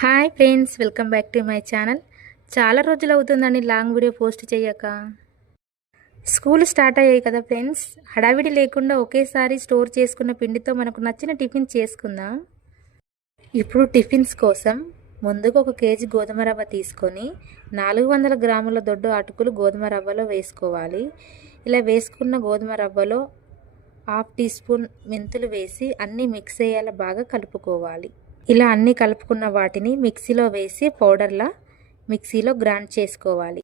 Hi friends welcome back to my channel చాలా రోజులు అవుతుందండి లాంగ్ వీడియో పోస్ట్ చేయక. స్కూల్ స్టార్ట్ అయ్యాయి కదా ఫ్రెండ్స్ హడావిడి లేకుండా ఒకేసారి స్టోర్ చేసుకున్న పిండితో మనకు నచ్చిన టిఫిన్ చేసుకుందాం. ఇప్పుడు టిఫిన్స్ కోసం ముందుగా ఒక కేజీ గోధుమ రవ్వ తీసుకొని నాలుగు వందల గ్రాముల దొడ్డు అటుకులు గోధుమ రవ్వలో వేసుకోవాలి. ఇలా వేసుకున్న గోధుమ రవ్వలో హాఫ్ టీ స్పూన్ మెంతులు వేసి అన్నీ మిక్స్ అయ్యేలా బాగా కలుపుకోవాలి. ఇలా అన్నీ కలుపుకున్న వాటిని మిక్సీలో వేసి పౌడర్లా మిక్సీలో గ్రైండ్ చేసుకోవాలి.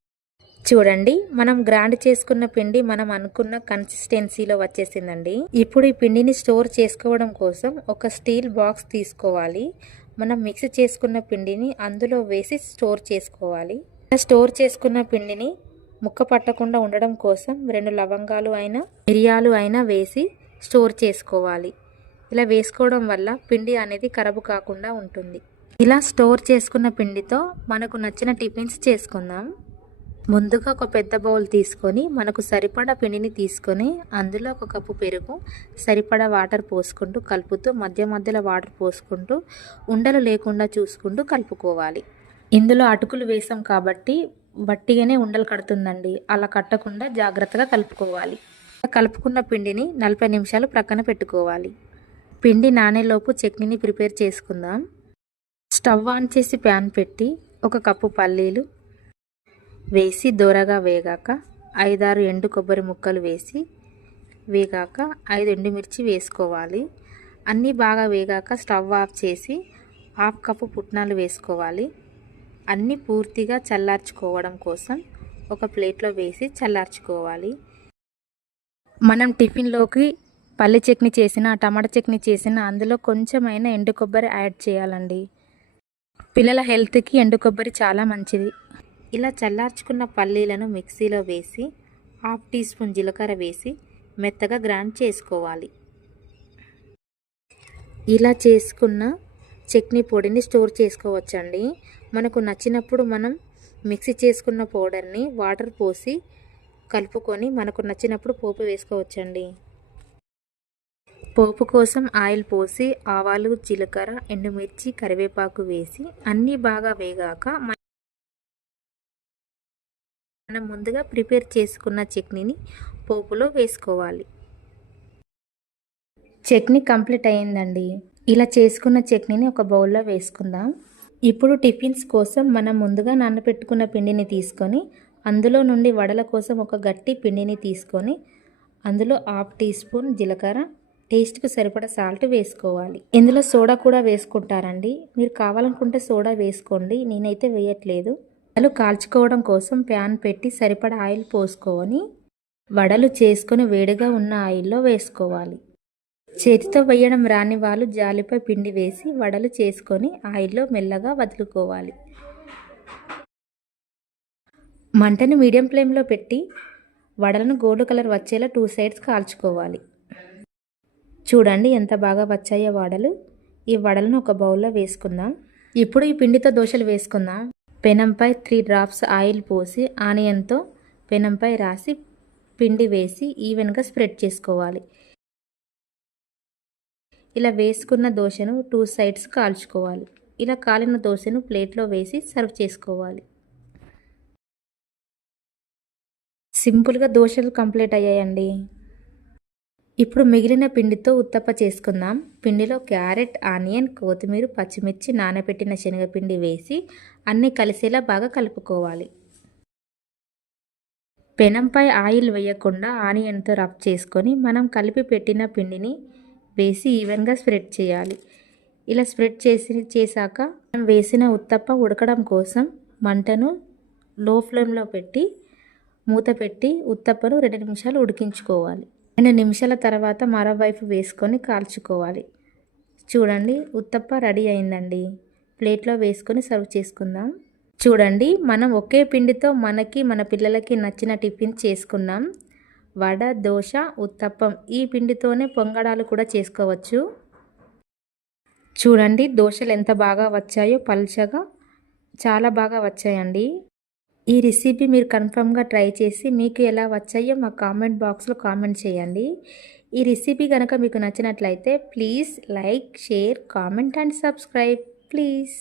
చూడండి మనం గ్రైండ్ చేసుకున్న పిండి మనం అనుకున్న కన్సిస్టెన్సీలో వచ్చేసిందండి. ఇప్పుడు ఈ పిండిని స్టోర్ చేసుకోవడం కోసం ఒక స్టీల్ బాక్స్ తీసుకోవాలి. మనం మిక్స్ చేసుకున్న పిండిని అందులో వేసి స్టోర్ చేసుకోవాలి. స్టోర్ చేసుకున్న పిండిని ముక్క పట్టకుండా ఉండడం కోసం రెండు లవంగాలు అయినా మిరియాలు అయినా వేసి స్టోర్ చేసుకోవాలి. ఇలా వేసుకోవడం వల్ల పిండి అనేది ఖరాబు కాకుండా ఉంటుంది. ఇలా స్టోర్ చేసుకున్న పిండితో మనకు నచ్చిన టిఫిన్స్ చేసుకుందాం. ముందుగా ఒక పెద్ద బౌల్ తీసుకొని మనకు సరిపడా పిండిని తీసుకొని అందులో ఒక కప్పు పెరుగు సరిపడా వాటర్ పోసుకుంటూ కలుపుతూ మధ్య మధ్యలో వాటర్ పోసుకుంటూ ఉండలు లేకుండా చూసుకుంటూ కలుపుకోవాలి. ఇందులో అటుకులు వేసాం కాబట్టి బట్టిగానే ఉండలు కడుతుందండి. అలా కట్టకుండా జాగ్రత్తగా కలుపుకోవాలి. కలుపుకున్న పిండిని నలభై నిమిషాలు ప్రక్కన పెట్టుకోవాలి. పిండి నానేలోపు చట్నీని ప్రిపేర్ చేసుకుందాం. స్టవ్ ఆన్ చేసి ప్యాన్ పెట్టి ఒక కప్పు పల్లీలు వేసి దోరగా వేగాక ఐదారు ఎండు కొబ్బరి ముక్కలు వేసి వేగాక ఐదు ఎండుమిర్చి వేసుకోవాలి. అన్నీ బాగా వేగాక స్టవ్ ఆఫ్ చేసి హాఫ్ కప్పు పుట్నాలు వేసుకోవాలి. అన్నీ పూర్తిగా చల్లార్చుకోవడం కోసం ఒక ప్లేట్లో వేసి చల్లార్చుకోవాలి. మనం టిఫిన్లోకి పల్లి చట్నీ చేసిన టమాటా చట్నీ చేసిన అందులో కొంచెమైనా ఎండు కొబ్బరి యాడ్ చేయాలండి. పిల్లల హెల్త్కి ఎండు కొబ్బరి చాలా మంచిది. ఇలా చల్లార్చుకున్న పల్లీలను మిక్సీలో వేసి హాఫ్ టీ స్పూన్ జీలకర్ర వేసి మెత్తగా గ్రైండ్ చేసుకోవాలి. ఇలా చేసుకున్న చట్నీ పొడిని స్టోర్ చేసుకోవచ్చండి. మనకు నచ్చినప్పుడు మనం మిక్సీ చేసుకున్న పౌడర్ని వాటర్ పోసి కలుపుకొని మనకు నచ్చినప్పుడు పోపు వేసుకోవచ్చండి. పోపు కోసం ఆయిల్ పోసి ఆవాలు జీలకర్ర ఎండుమిర్చి కరివేపాకు వేసి అన్నీ బాగా వేగాక మనం ముందుగా ప్రిపేర్ చేసుకున్న చట్నీని పోపులో వేసుకోవాలి. చట్నీ కంప్లీట్ అయ్యిందండి. ఇలా చేసుకున్న చట్నీని ఒక బౌల్లో వేసుకుందాం. ఇప్పుడు టిఫిన్స్ కోసం మనం ముందుగా నానబెట్టుకున్న పిండిని తీసుకొని అందులో నుండి వడల కోసం ఒక గట్టి పిండిని తీసుకొని అందులో హాఫ్ టీ స్పూన్ జీలకర్ర టేస్ట్కి సరిపడా సాల్ట్ వేసుకోవాలి. ఇందులో సోడా కూడా వేసుకుంటారండి. మీరు కావాలనుకుంటే సోడా వేసుకోండి. నేనైతే వేయట్లేదు. వడలు కాల్చుకోవడం కోసం ప్యాన్ పెట్టి సరిపడా ఆయిల్ పోసుకొని వడలు చేసుకొని వేడిగా ఉన్న ఆయిల్లో వేసుకోవాలి. చేతితో వేయడం రాని వాళ్ళు జాలిపై పిండి వేసి వడలు చేసుకొని ఆయిల్లో మెల్లగా వదులుకోవాలి. మంటని మీడియం ఫ్లేమ్లో పెట్టి వడలను గోల్డ్ కలర్ వచ్చేలా టూ సైడ్స్ కాల్చుకోవాలి. చూడండి ఎంత బాగా వచ్చాయో వడలు. ఈ వడలను ఒక బౌల్లో వేసుకుందాం. ఇప్పుడు ఈ పిండితో దోశలు వేసుకుందాం. పెనంపై త్రీ డ్రాప్స్ ఆయిల్ పోసి ఆనియన్తో పెనంపై రాసి పిండి వేసి ఈవెన్గా స్ప్రెడ్ చేసుకోవాలి. ఇలా వేసుకున్న దోశను టూ సైడ్స్ కాల్చుకోవాలి. ఇలా కాలిన దోశను ప్లేట్లో వేసి సర్వ్ చేసుకోవాలి. సింపుల్గా దోశలు కంప్లీట్ అయ్యాయండి. ఇప్పుడు మిగిలిన పిండితో ఉత్తప్ప చేసుకుందాం. పిండిలో క్యారెట్ ఆనియన్ కొత్తిమీర పచ్చిమిర్చి నానబెట్టిన శనగపిండి వేసి అన్నీ కలిసేలా బాగా కలుపుకోవాలి. పెనంపై ఆయిల్ వేయకుండా ఆనియన్తో రబ్ చేసుకొని మనం కలిపి పెట్టిన పిండిని వేసి ఈవెన్గా స్ప్రెడ్ చేయాలి. ఇలా స్ప్రెడ్ చేసి చేశాక మనం వేసిన ఉత్తప్ప ఉడకడం కోసం మంటను లో ఫ్లేమ్లో పెట్టి మూత పెట్టి ఉత్తప్పను రెండు నిమిషాలు ఉడికించుకోవాలి. రెండు నిమిషాల తర్వాత మరోవైపు వేసుకొని కాల్చుకోవాలి. చూడండి ఉత్తప్ప రెడీ అయిందండి. ప్లేట్లో వేసుకొని సర్వ్ చేసుకుందాం. చూడండి మనం ఒకే పిండితో మనకి మన పిల్లలకి నచ్చిన టిఫిన్ చేసుకున్నాం. వడ దోశ ఉత్తప్పం ఈ పిండితోనే పొంగడాలు కూడా చేసుకోవచ్చు. చూడండి దోశలు ఎంత బాగా వచ్చాయో పలుచగా చాలా బాగా వచ్చాయండి. ఈ రెసిపీ మీరు కన్ఫర్మ్గా ట్రై చేసి మీకు ఎలా వచ్చాయో మా కామెంట్ బాక్స్లో కామెంట్ చేయండి. ఈ రెసిపీ కనుక మీకు నచ్చినట్లయితే please like share comment and subscribe please